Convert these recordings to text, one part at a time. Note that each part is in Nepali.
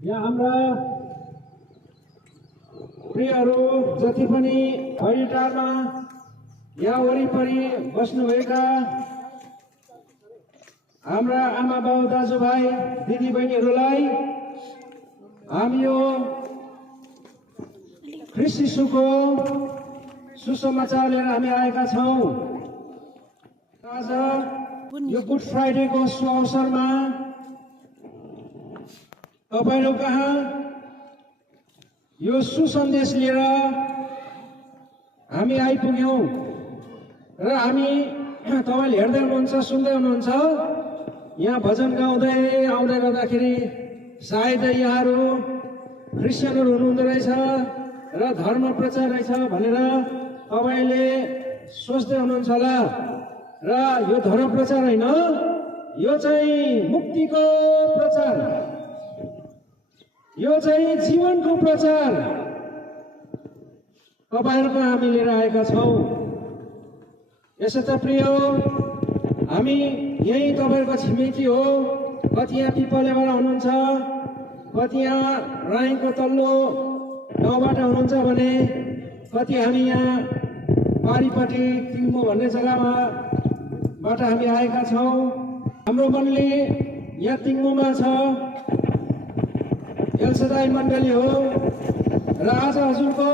यहाँ हाम्रा प्रियहरू जति पनि हरिटारमा यहाँ वरिपरि बस्नुभएका हाम्रा आमा बाबु दाजुभाइ दिदीबहिनीहरूलाई हामी यो ख्रीष्ट यीशुको सुसमाचार लिएर हामी आएका छौँ। आज यो गुड फ्राइडेको अवसरमा तपाईहरु कहाँ यो सुसन्देश लिएर हामी आइपुग्यौं र हामी तपाईले हेर्दै हुनुहुन्छ सुन्दै हुनुहुन्छ यहाँ भजन गाउँदै आउँदै गर्दाखेरि सायद यहाँहरू क्रिस्चियनहरू हुनुहुँदो रहेछ र धर्म प्रचार रहेछ भनेर तपाईले सोच्दै हुनुहुन्छ होला र यो धर्म प्रचार हैन, यो चाहिँ मुक्तिको प्रचार, यो चाहिँ जीवनको प्रचार तपाईहरुको हामी लिएर आएका छौं। यसो त प्रिय हामी यही तपाईहरुको छिमेकी हो। कति यहाँ पिपलेबाट हुनुहुन्छ, कति यहाँ राईको तल्लो गाउँबाट हुनुहुन्छ भने कति हामी यहाँ पारीपट्टि तिङ्मो भन्ने जग्गामा बाट हामी आएका छौं। हाम्रो मनले यहाँ तिङ्मोमा छ एलसदाई मण्डली हो र आज हजुरको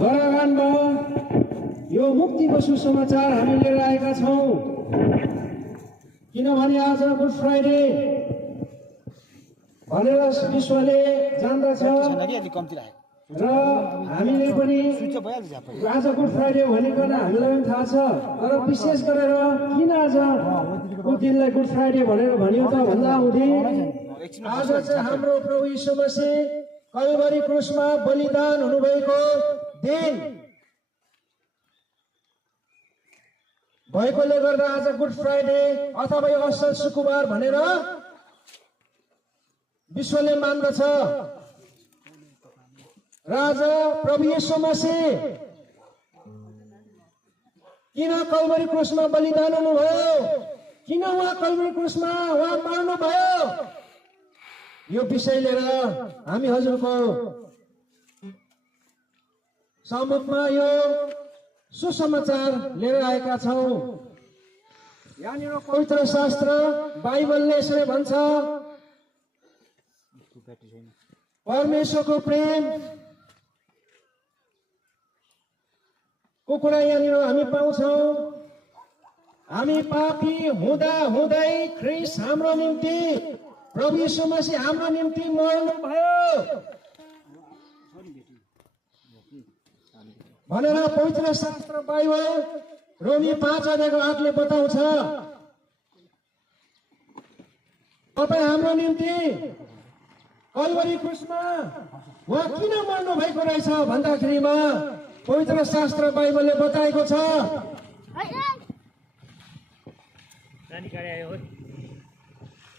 वरदानमा यो मुक्तिको सुसमाचार हामी लिएर आएका छौं। किनभने आज गुड फ्राइडे भनेर विश्वले जान्दछ र हामीले पनि आज गुड फ्राइडे भनेको हामीलाई पनि थाहा छ। तर विशेष गरेर किन आजको दिनलाई गुड फ्राइडे भनेर भनियो त भन्दा हुँदै आज चाहिँ हाम्रो प्रभु यीशु मसीह कल्भरी क्रुसमा बलिदान हुनुभएको दिन भएकोले गर्दा आज गुड फ्राइडे अथवा यो असल शुक्रबार भनेर विश्वले मान्दछ। र आज प्रभु यीशु मसीह किन कल्भरी क्रुसमा बलिदान हुनुभयो, किन उहाँ कल्भरी क्रुसमा उहाँ मर्नुभयो, यो विषय लिएर हामी हजुरको सम्मुखमा यो सुसमाचार लिएर आएका छौं। यहाँनिर पवित्र शास्त्र बाइबलले यसरी भन्छ, परमेश्वरको प्रेम को कुरा यहाँनिर हामी पाउँछौं। हामी पापी हुँदा हुँदै ख्रीष्ट हाम्रो निम्ति प्रभु यीशु मसीह हाम्रो निम्ति मर्नु भयो भनेर पवित्र शास्त्र बाइबल रोमी 5:8ले बताउँछ। तपाई हाम्रो निम्ति कल्भरी क्रुसमा उहाँ किन मर्नु भएको रहेछ भन्दाखेरिमा पवित्र शास्त्र बाइबलले बताएको छ,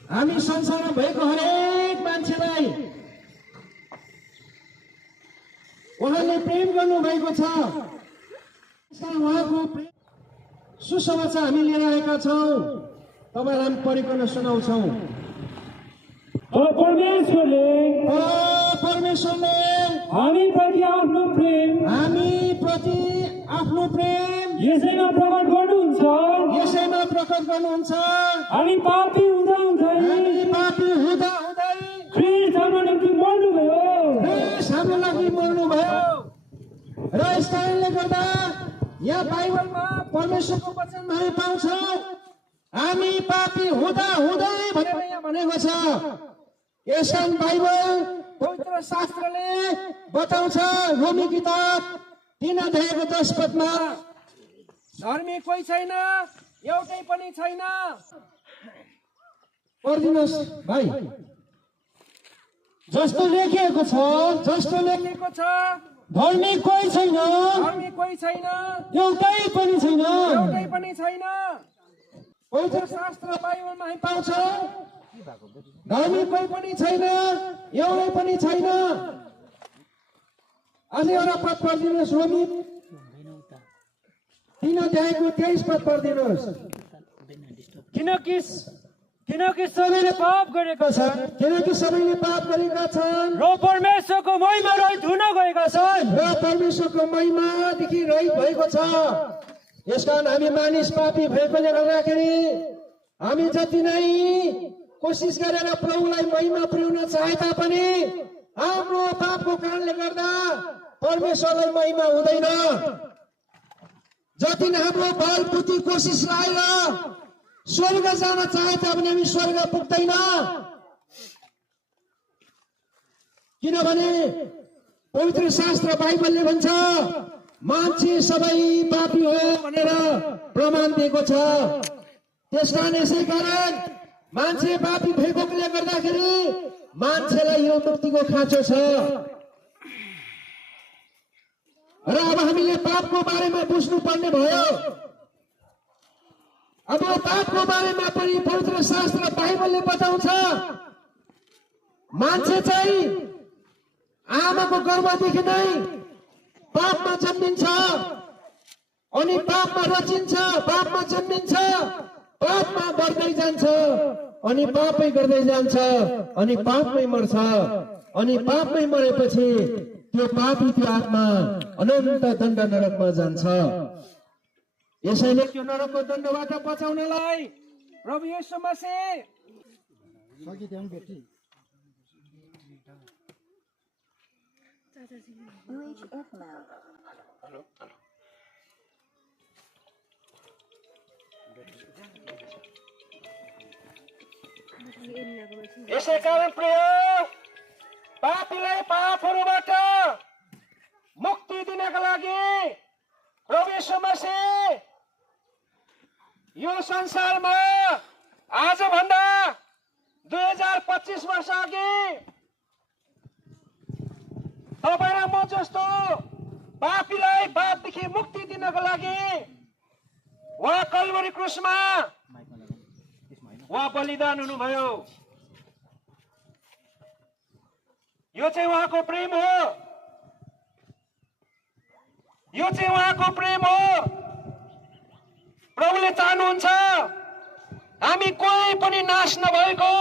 हामी संसारमा भएको हरेक मान्छेलाई उहाँले प्रेम गर्नु भएको छ। उहाँको प्रेम सुसमाचार हामी लिएर आएका छौं। तपाईलाई हामी पढिकन सुनाउँछौं। परमेश्वरले हामीप्रति आफ्नो प्रेम यसैमा प्रकट गर्नुहुन्छ। हामी पापी हुँदा ख्रीष्ट हाम्रो निम्ति मर्नुभयो र यस कारणले गर्दा यहाँ बाइबलमा परमेश्वरको वचनमा हामी पाउँछौँ, हामी पापी हुँदा भनेर यहाँ भनेको छ। यस कारण बाइबल पवित्र शास्त्रले बताउँछ, रोमी किताब 3:10 धर्मी कोही छैन, एउटै पनि छैन। पढिदिनुहोस् भाइ। जस्तो लेखिएको छ धर्मी कोही छैन, एउटै पनि छैन। पवित्र शास्त्र बाइबलमा हामी पाउँछौँ, धर्मी कोही पनि छैन, एउटै पनि छैन। अझै एउटा पद पढिदिनुहोस्, रोमी 3:23 पद पढिदिनुहोस्। किनकि सबैले पाप गरेका छन् किनकि सबैले पाप गरेका छन् र परमेश्वरको महिमा रहित हुन गएका छन् र परमेश्वरको महिमादेखि रहित भएको छ। यसकारण हामी मानिस पापी भएकोले गर्दाखेरि हामी जति नै कोसिस गरेर प्रभुलाई महिमा पुर्याउन चाहे तापनि हाम्रो पापको कारणले गर्दा परमेश्वरलाई महिमा हुँदैन। जति नै हाम्रो बल बुद्धि कोसिस लगाएर स्वर्ग जान चाहे तापनि हामी स्वर्ग पुग्दैन। किनभने पवित्र शास्त्र बाइबलले भन्छ मान्छे सबै पापी हो भनेर प्रमाण दिएको छ। त्यसकारण यसै कारण मान्छे पापी भएकोले गर्दाखेरि मान्छेलाई यो मुक्तिको खाँचो छ। र अब हामीले पापको बारेमा बुझ्नु पर्ने भयो। अब पापको बारेमा पनि पवित्र शास्त्र बाइबलले बताउँछ मान्छे चाहिँ आमाको गर्भदेखि नै पापमा जन्मिन्छ अनि पापमा रचिन्छ, पापमा जन्मिन्छ, पापमा गर्दै जान्छ अनि पापै गर्दै जान्छ अनि पापमै मर्छ अनि पापमै मरेपछि त्यो पापी त्यो आत्मा अनन्त दण्ड नरकमा जान्छ। यसैले त्यो नरकको दण्डबाट बचाउनलाई प्रभु येशू मसीह यसै कारण प्रिय पापीलाई पापहरूबाट मुक्ति दिनका लागि प्रभु येशू मसीह यो संसारमा आजभन्दा 2025 वर्ष अघि तपाईँ र म जस्तो पापीलाई पापदेखि मुक्ति दिनको लागि उहाँ कल्वरी क्रुसमा उहाँ बलिदान हुनुभयो। यो चाहिँ उहाँको प्रेम हो, यो चाहिँ उहाँको प्रेम हो। प्रभुले चाहनुहुन्छ हामी कोही पनि नाश नभएको,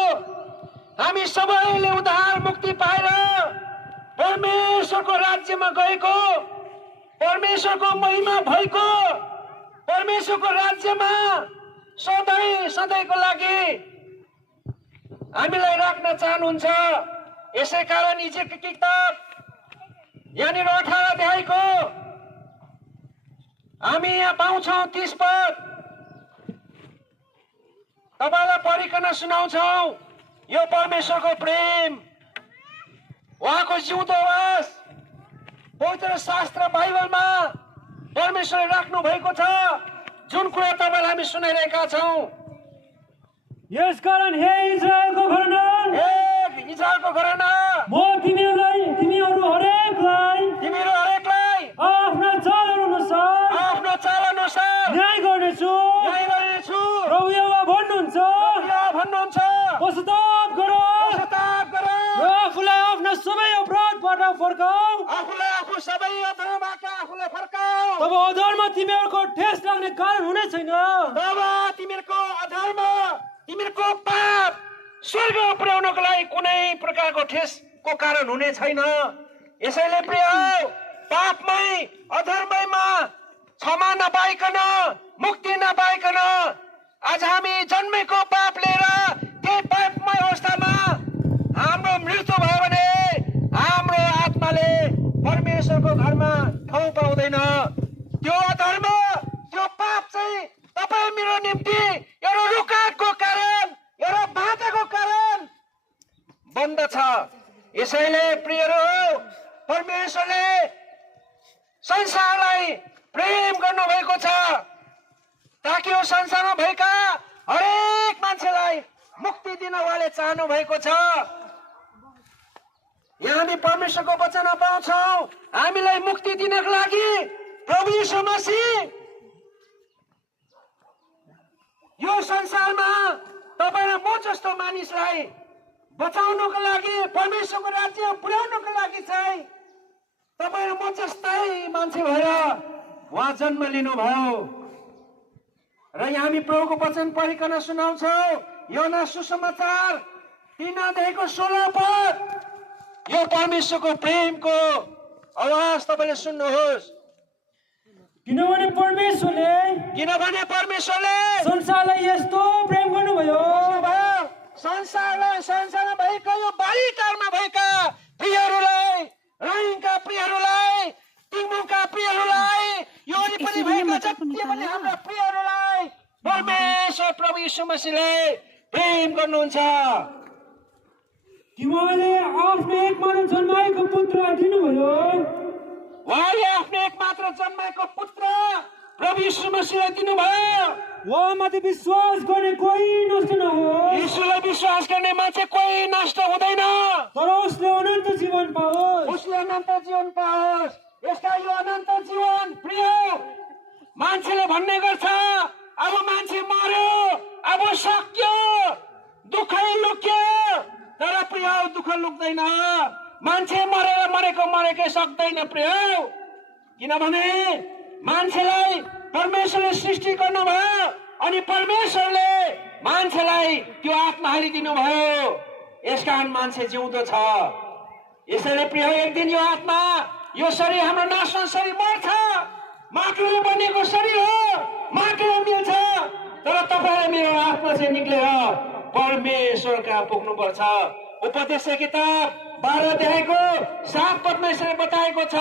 हामी सबैले उद्धार मुक्ति पाएर परमेश्वरको राज्यमा गएको, परमेश्वरको महिमा भएको, परमेश्वरको राज्यमा सधैँ सधैँको लागि हामीलाई राख्न चाहनुहुन्छ। यसै कारण इजेको किताब यहाँनिर 18 अध्यायको हामी यहाँ पाउँछौँ 30 पद। तपाईलाई पढिकन सुनाउँछौँ। यो परमेश्वरको प्रेम, उहाँको जिउँदो आवाज पवित्र शास्त्र बाइबलमा परमेश्वरले राख्नु भएको छ, जुन कुरा तपाईलाई हामी सुनाइरहेका छौँ। यसकारण हे इजरायलको घराना, हे इजरायलको घराना, म तिमीहरू हरेकलाई आफ्ना चाल अनुसार न्याय गर्नेछु। प्रभु यहोवा भन्नुहुन्छ पश्चाताप गर र आफूलाई आफ्ना सबै अपराधबाट फर्काऊ। तब अधर्म तिमीहरूको ठेस लाग्ने कारण हुने छैन। तिमीहरूको पाप स्वर्ग पुर्याउनको लागि कुनै प्रकारको ठेसको कारण हुने छैन। यसैले प्रिय पापमै अधर्मैमा क्षमा नपाइकन, मुक्ति नपाइकन आज हामी जन्मेको पाप लिएर त्यही पापमय अवस्थामा हाम्रो मृत्यु भयो भने हाम्रो आत्माले परमेश्वरको घरमा ठाउँ पाउँदैन। त्यो अधर्म, त्यो पाप चाहिँ तपाईँ मेरो निम्ति एउटा रुकावटको कारण, एउटा बाधाको कारण बन्दछ। यसैले प्रियहरू, परमेश्वरले संसारलाई प्रेम गर्नुभएको छ ताकि यो संसारमा भएका हरेक मान्छेलाई मुक्ति दिन उहाँले चाहनु भएको छ। यहाँ हामी परमेश्वरको वचन पाउँछौँ हामीलाई मुक्ति दिनको लागि प्रभु येशू मसीह यो संसारमा तपाईँ र म जस्तो मानिसलाई बचाउनको लागि, परमेश्वरको राज्य पुर्याउनको लागि चाहिँ तपाईँ र म जस्तै मान्छे भएर उहाँ जन्म लिनुभयो। र यहाँ हामी प्रभुको वचन पढिकन सुनाउँछौँ। योना सुसमाचार 3 अध्यायको 16 पद यो परमेश्वरको प्रेमको आवाज तपाईले सुन्नुहोस्। किनभने परमेश्वरले संसारलाई यस्तो प्रेम गर्नुभयो संसारमा भएका यो बारीकारमा भएका प्रियहरूलाई, राईका प्रियहरूलाई, टिमुका प्रियहरूलाई, यो वरिपरि भएका जति पनि हाम्रा प्रियहरूलाई परमेश्वर प्रभु यीशु मसीहले प्रेम गर्नुहुन्छ। तिमीले आफ्नो एकमात्र जन्माएको पुत्र दिनुभयो। उहाँले आफ्नो एकमात्र जन्माएको पुत्र प्रभु यीशु मसीहलाई दिनुभयो। उहाँमाथि विश्वास गर्ने कोही नष्ट नहोस्। यीशुलाई विश्वास गर्ने मान्छे कोही नष्ट हुँदैन, तर उसले अनन्त जीवन पाओस्। उसले अनन्त जीवन पाओस्। यसका यो अनन्त जीवन प्रिय मान्छेले भन्ने गर्छ अब मान्छे मर्यो, अब सक्यो, दुःखै लुक्यो, तर प्रिय दुःख लुक्दैन। मान्छे मरेकै सक्दैन प्रिय, किनभने मान्छेलाई परमेश्वरले सृष्टि गर्नुभयो अनि परमेश्वरले मान्छेलाई त्यो आत्मा हालिदिनु भयो, यसकारण मान्छे जिउँदो छ। यसैले प्रिय एक दिन यो आत्मा, यो शरीर हाम्रो नाशवान शरीर मर्छ, माटोले बनेको शरीर हो, माटोले मिल्छ, तर तपाईँ मेरो आत्मा चाहिँ निक्लेर परमेश्वर कहाँ पुग्नुपर्छ। उपदेश किताब 12 अध्यायको 7 पदमा यसरी बताएको छ,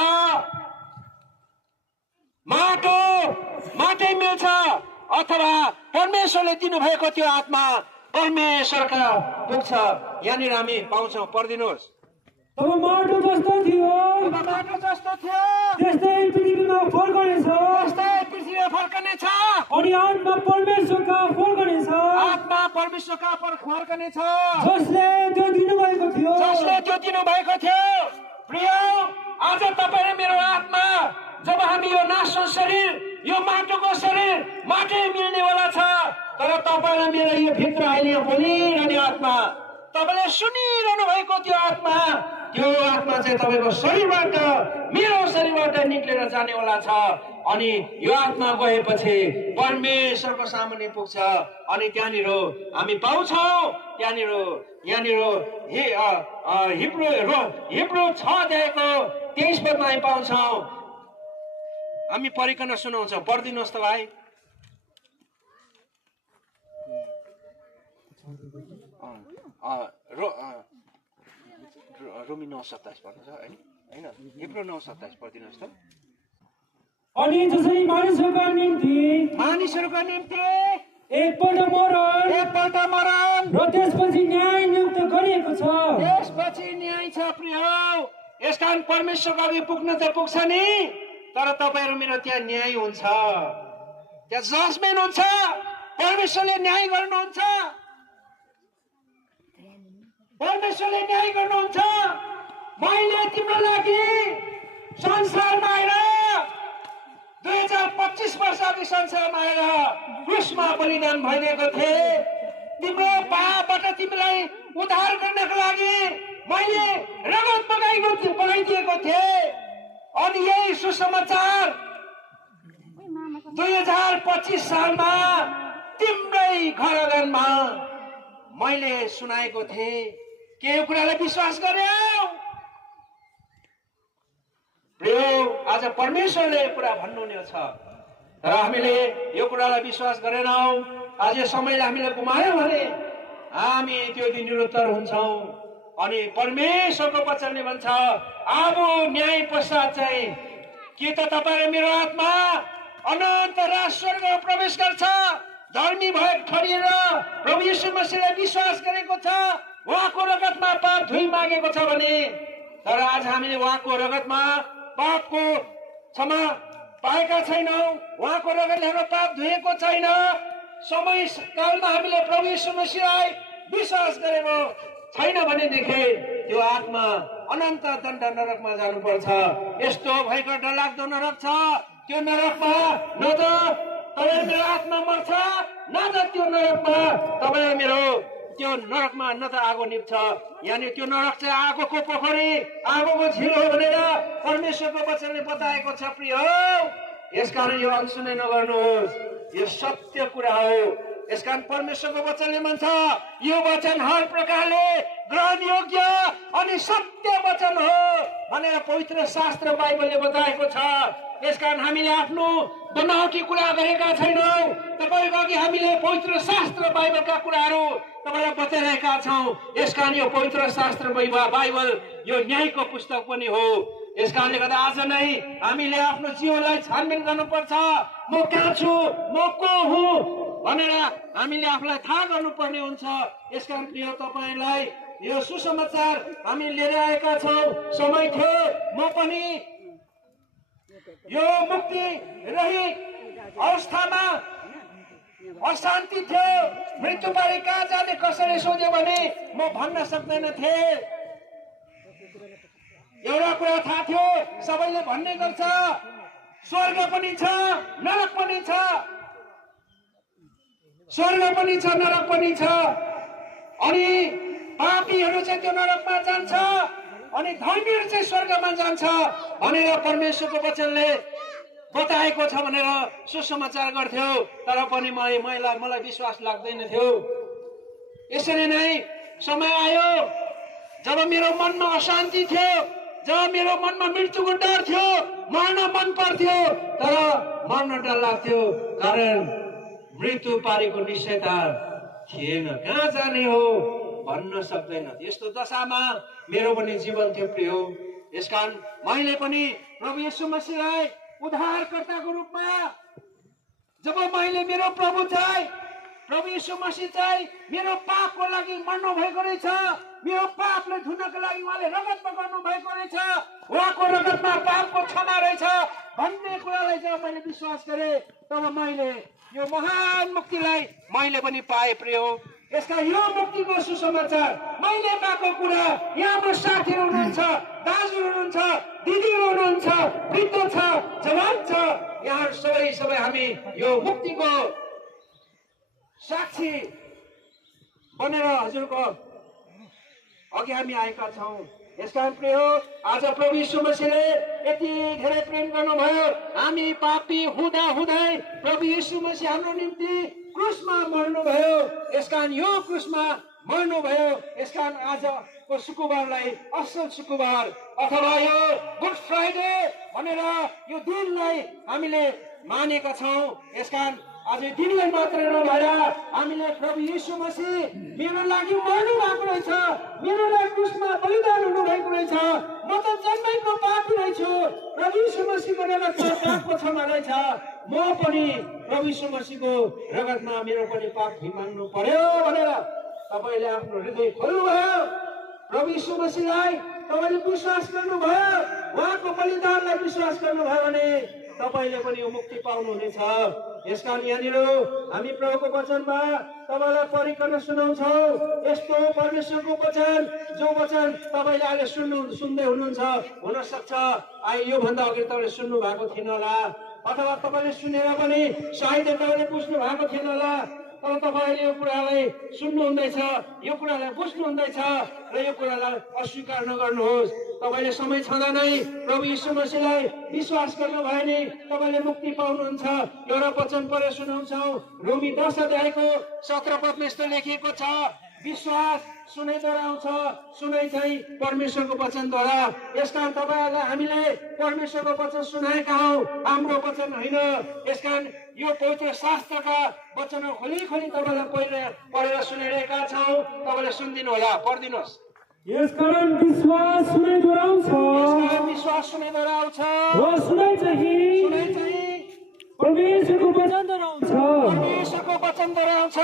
माटै मिल्छ अथवा परमेश्वरले दिनुभएको त्यो आत्मा परमेश्वरका पुग्छ। यहाँनिर हामी पाउँछौँ, पढिदिनुहोस्। तब माटो जस्तो थियो त्यस्तै पृथ्वीमा फर्कनेछ अनि आत्मा परमेश्वरका फर्कनेछ जसले त्यो दिनुभएको थियो। प्रिय आज तपाईँ मेरो आत्मा जब हामी यो नाशवान शरीर, यो माटोको शरीर माटै मिल्नेवाला छ, तर तपाईँ मेरो यो भित्र अहिले बोलिरहने आत्मा, तपाईँले सुनिरहनु भएको त्यो आत्मा चाहिँ तपाईँको शरीरबाट, मेरो शरीरबाट निक्लेर जानेवाला छ। अनि यो आत्मा गएपछि परमेश्वरको सामुन्ने पुग्छ। अनि त्यहाँनिर हामी पाउँछौँ, यहाँनिर हिब्रू 6 अध्यायको 23 पदमा हामी पाउँछौँ। हामी पढिकन सुनाउँछौँ, पढिदिनुहोस् त भाइ। रोमी 9:27 पढ्नुहुन्छ होइन, हिब्रू 9:27 पढिदिनुहोस् त। अनि जसरी मानिसहरूका निम्ति एकपल्ट मरण र त्यसपछि न्याय नियुक्त गरिएको छ। त्यसपछि न्याय छ प्रिय। यसकारण परमेश्वरको अघि पुग्न त पुग्छ नि, तर तपाईँहरू मेरो त्यहाँ न्याय हुन्छ, त्यहाँ जजमेन्ट हुन्छ, परमेश्वरले न्याय गर्नुहुन्छ। मैले तिम्रो लागि संसारमा आएर 2025 वर्ष अघि संसारमा आएर क्रुसमा बलिदान भइदिएको थिएँ। तिम्रो पापबाट तिमीलाई उद्धार गर्नको लागि मैले रगत बगाइदिएको थिएँ। अनि यही सुसमाचार 2025 सालमा तिम्रै घर आँगनमा मैले सुनाएको थिएँ। के यो कुरालाई विश्वास गर्यौ? प्रिय आज परमेश्वरले कुरा भन्नुहुने छ, तर हामीले यो कुरालाई विश्वास गरेनौँ। आज समयलाई हामीले गुमायौँ भने हामी त्यो दिन निरुत्तर हुन्छौँ। अनि परमेश्वरको वचनले भन्छ अब न्याय पश्चात चाहिँ के त तपाईँ र मेरो आत्मा अनन्त राज स्वर्गमा प्रवेश गर्छ। धर्मी भएर ठडिएर प्रभु यीशु मसीहलाई विश्वास गरेको छ, उहाँको रगतमा पाप धुइ मागेको छ भने, तर आज हामीले उहाँको रगतमा पापको क्षमा पाएका छैनौँ, उहाँको रगतले हाम्रो पाप धुएको छैन। समय कालमा हामीले प्रभु यीशु मसीहलाई विश्वास गरेको छैन भनेदेखि त्यो आत्मा अनन्त दण्ड नरकमा जानुपर्छ। यस्तो भएको डरलाग्दो नरक छ, त्यो नरकमा न त तपाईँ मेरो आत्मा मर्छ, न त त्यो नरकमा तपाईँ मेरो त्यो नरकमा न त आगो निप्छ। यानी त्यो नरक चाहिँ आगोको पोखरी, आगोको झिल हो भनेर परमेश्वरको वचनले बताएको छ। प्रिय यसकारण यो अनसुने नगर्नुहोस्, यो सत्य कुरा हो। यसकारण परमेश्वरको वचनले भन्छ यो वचन हर प्रकारले ग्रहण योग्य अनि सत्य वचन हो भनेर पवित्र शास्त्र बाइबलले बताएको छ। यसकारण हामीले आफ्नो बनावटी कुरा गरेका छैनौँ। तपाईको अघि हामीले पवित्र शास्त्र बाइबलका कुराहरू तपाईलाई बताइरहेका छौँ। यसकारण यो पवित्र शास्त्र बाइबल यो न्यायको पुस्तक पनि हो। यसकारणले गर्दा आज नै हामीले आफ्नो जीवनलाई छानबिन गर्नुपर्छ। म कहाँ छु, म को हुँ भनेर हामीले आफूलाई थाहा गर्नुपर्ने हुन्छ। यसकारण प्रिय तपाईलाई यो सुसमाचार हामी लिएर आएका छौँ। समय थियो म पनि यो मुक्ति रहित अवस्थामा अशान्ति थियो, मृत्यु पारी कहाँ जाने कसरी सोध्यो भने म भन्न सक्दैन थिएँ। एउटा कुरा थाहा थियो, सबैले भन्ने गर्छ स्वर्ग पनि छ नरक पनि छ, स्वर्ग पनि छ नरक पनि छ, अनि पापीहरू चाहिँ त्यो नरकमा जान्छ अनि धर्मीहरू चाहिँ स्वर्गमा जान्छ भनेर परमेश्वरको वचनले बताएको छ भनेर सुसमाचार गर्थ्यो। तर पनि मलाई विश्वास लाग्दैन थियो। यसरी नै समय आयो जब मेरो मनमा अशान्ति थियो, जब मेरो मनमा मृत्युको डर थियो, मर्न मन पर्थ्यो तर मर्न डर लाग्थ्यो, कारण मृत्यु पारीको निश्चयता थिएन। कहाँ जाने हो भन्न सक्दैन। यस्तो दशामा मेरो पनि जीवन थियो प्रिय। यसकारण मैले पनि प्रभु येशू मसीहलाई उद्धारकर्ताको रूपमा जब मैले मेरो प्रभु येशू मसीह चाहिँ मेरो पापको लागि मर्नु भएको रहेछ, मेरो पापलाई धुनको लागि उहाँले रगत बगाउनु भएको रहेछ, उहाँको रगतमा पापको क्षमा रहेछ भन्ने कुरालाई जब मैले विश्वास गरेँ तब मैले यो महान मुक्तिलाई मैले पनि पाएँ प्रिय। यसका यो मुक्तिको सुसमाचार मैले पाएको कुरा यहाँको साथीहरू हुनुहुन्छ, दाजुहरू हुनुहुन्छ, दिदीहरू हुनुहुन्छ, वृद्ध छ, जवान छ, यहाँ सबै हामी यो मुक्तिको साक्षी बनेर हजुरको अघि हामी आएका छौँ। यसकारण प्रिय आज प्रभु येशू मसीहले यति धेरै प्रेम गर्नुभयो। हामी पापी हुँदा हुँदै प्रभु येशू मसीह हाम्रो निम्ति क्रुसमा मर्नुभयो। यसकारण यो क्रुसमा मर्नुभयो। यसकारण आजको शुक्रबारलाई असल शुक्रबार अथवा यो गुड फ्राइडे भनेर यो दिनलाई हामीले मानेका छौँ। यसकारण आज दिनलाई मात्र नभएर हामीले प्रभु येशू मसीह मेरो लागि मर्नु भएको रहेछ, मेरो लागि क्रुसमा बलिदान हुनु भएको रहेछ, म त जन्मैको पापी रहेछु, प्रभु येशू मसीहको रगतमा पापको क्षमा रहेछ, म पनि प्रभु येशू मसीहको रगतमा मेरो पनि पाप माग्नु पर्यो भनेर तपाईँले आफ्नो हृदय खोल्नुभयो। प्रभु येशू मसीहलाई तपाईँले विश्वास गर्नुभयो, उहाँको बलिदानलाई विश्वास गर्नुभयो भने तपाईँले पनि यो मुक्ति पाउनुहुनेछ। यसकारण यहाँनिर हामी प्रभुको वचनमा तपाईँलाई परिकन सुनाउँछौँ। यस्तो परमेश्वरको वचन जो वचन तपाईँले अहिले सुन्दै हुनुहुन्छ, हुन सक्छ योभन्दा अघि तपाईँले सुन्नु भएको थिएन होला, अथवा तपाईँले सुनेर पनि सायद तपाईँले बुझ्नु भएको थिएन होला, तर तपाईँले यो कुरालाई सुन्नुहुँदैछ, यो कुरालाई बुझ्नुहुँदैछ र यो कुरालाई अस्वीकार नगर्नुहोस्। तपाईँले समय छँदा नै प्रभु येशू मसीहलाई विश्वास गर्नुभयो भने तपाईँले मुक्ति पाउनुहुन्छ। एउटा वचन पढेर सुनाउँछौँ। रोमी 10 अध्यायको 17 पदमा यस्तो लेखिएको छ, विश्वास सुनाइद्वारा आउँछ, सुनाइ चाहिँ परमेश्वरको वचनद्वारा। यसकारण तपाईँहरूलाई हामीले परमेश्वरको वचन सुनाएका हौँ, हाम्रो वचन होइन। यसकारण यो पवित्र शास्त्रका वचनहरू खोली तपाईँलाई पढेर सुनाइरहेका छौँ। तपाईँले सुनिदिनु होला, पढिदिनुहोस्। यसकारण विश्वास सुनाइद्वारा आउँछ, विश्वास सुनाइद्वारा आउँछ, सुनाइ चाहिँ परमेश्वरको वचनद्वारा आउँछ, परमेश्वरको वचनद्वारा आउँछ।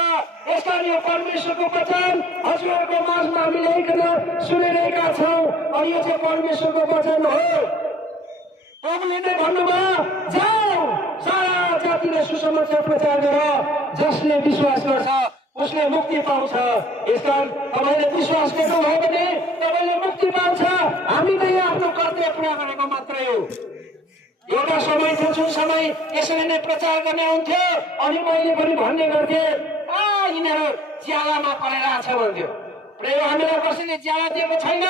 यसकारण यो परमेश्वरको वचन हजुरहरूको माझमा हामीले ल्याइकन सुनिरहेका छौँ अनि यो चाहिँ परमेश्वरको वचन हो। प्रभुले नै भन्नुभयो, जाऊ सारा जातिले सुसमाचार प्रचार गर, जसले विश्वास गर्छ उसले मुक्ति पाउँछ। यसकारण तपाईँले विश्वास गर्नुभयो भने तपाईँले मुक्ति पाउँछ। हामी त यहाँ आफ्नो कर्तव्य पुरा गरेको मात्रै हो। एउटा समय थियो जुन समय यसरी नै प्रचार गर्ने हुन्थ्यो अनि मैले पनि भन्ने गर्थेँ, यिनीहरू ज्यालामा परिरहेछ भन्थ्यो। र हामीलाई कसैले ज्याला दिएको छैन,